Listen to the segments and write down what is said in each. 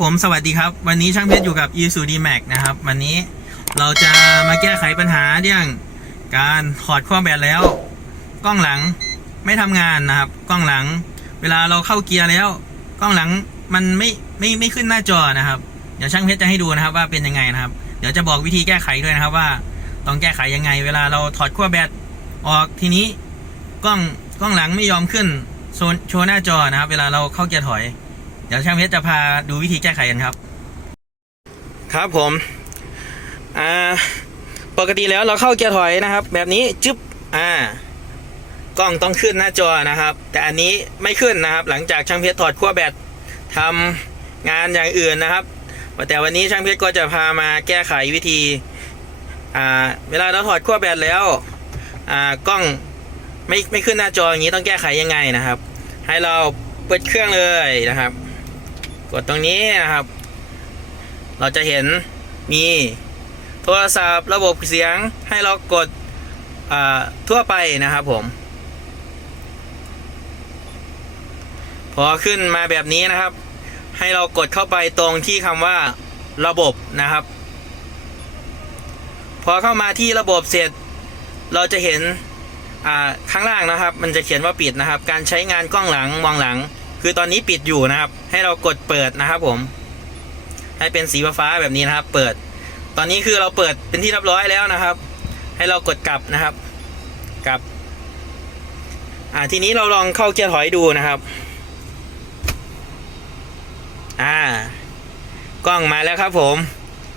ผมสวัสดีครับ วันนี้ช่างเพชรอยู่กับ e s u d m a x นะครับ วันนี้เราจะมาแก้ไขปัญหาเรื่องการถอดขั้วแบตแล้ว กล้องหลังไม่ทำงานนะครับ กล้องหลัง เวลาเราเข้าเกียร์แล้ว กล้องหลังมันไม่ไม่ไม่ขึ้นหน้าจอนะครับ เดี๋ยวช่างเพชรจะให้ดูนะครับว่าเป็นยังไงนะครับ เดี๋ยวจะบอกวิธีแก้ไขด้วยนะครับว่า ต้องแก้ไขยังไง เวลาเราถอดขั้วแบตออกทีนี้กล้องกล้องหลังไม่ยอมขึ้นโชว์หน้าจอนะครับ เวลาเราเข้าเกียร์ถอย ดี๋ยวช่างเพชรจะพาดูวิธีแก้ไขกันครับ ครับผมอ่าปกติแล้วเราเข้าเกียร์ถอยนะครับ แบบนี้จึ๊บอ่ากล้องต้องขึ้นหน้าจอนะครับ แต่อันนี้ไม่ขึ้นนะครับ หลังจากช่างเพชรถอดขั้วแบตทำงานอย่างอื่นนะครับแต่วันนี้ช่างเพชรก็จะพามาแก้ไขวิธีอ่าเวลาเราถอดขั้วแบตแล้วอ่ากล้องไม่ไม่ขึ้นหน้าจออย่างนี้ต้องแก้ไขยังไงนะครับ ให้เราเปิดเครื่องเลยนะครับ กดตรงนี้นะครับ เราจะเห็นมีโทรศัพท์ระบบเสียงให้เรากดทั่วไปนะครับผม พอขึ้นมาแบบนี้นะครับ ให้เรากดเข้าไปตรงที่คำว่าระบบนะครับ พอเข้ามาที่ระบบเสร็จ เราจะเห็นข้างล่างนะครับ มันจะเขียนว่าปิดนะครับ การใช้งานกล้องหลังมองหลัง คือตอนนี้ปิดอยู่นะครับ ให้เรากดเปิดนะครับผม ให้เป็นสีฟ้าแบบนี้นะครับ เปิด ตอนนี้คือเราเปิดเป็นที่เรียบร้อยแล้วนะครับ ให้เรากดกลับนะครับกลับ อ่าทีนี้เราลองเข้าเกียร์ถอยดูนะครับ อ่ากล้องมาแล้วครับผม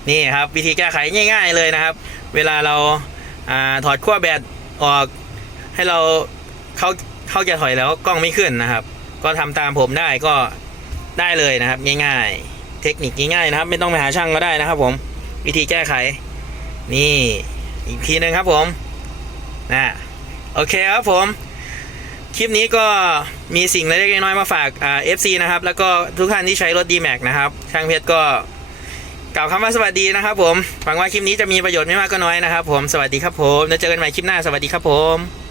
นี่ครับวิธีแก้ไขง่าย ๆเลยนะครับ เวลาเราอ่าถอดขั้วแบตออก ให้เราเข้าเข้าเกียร์ถอยแล้วกล้องไม่ขึ้นนะครับ ก็ทำตามผมได้ก็ได้เลยนะครับ ง่ายๆ เทคนิคง่ายๆนะครับ ไม่ต้องไปหาช่างก็ได้นะครับ ผมวิธีแก้ไข นี่อีกทีหนึ่งครับผมนะโอเคครับผม คลิปนี้ก็มีสิ่งเล็กๆน้อยๆมาฝากเอ่า FC นะครับ แล้วก็ทุกท่านที่ใช้รถ D-Max นะครับ ช่างเพชรก็กล่าวคำว่าสวัสดีนะครับผม หวังว่าคลิปนี้จะมีประโยชน์ไม่มากก็น้อยนะครับผม สวัสดีครับผม แล้วเจอกันใหม่คลิปหน้า สวัสดีครับผม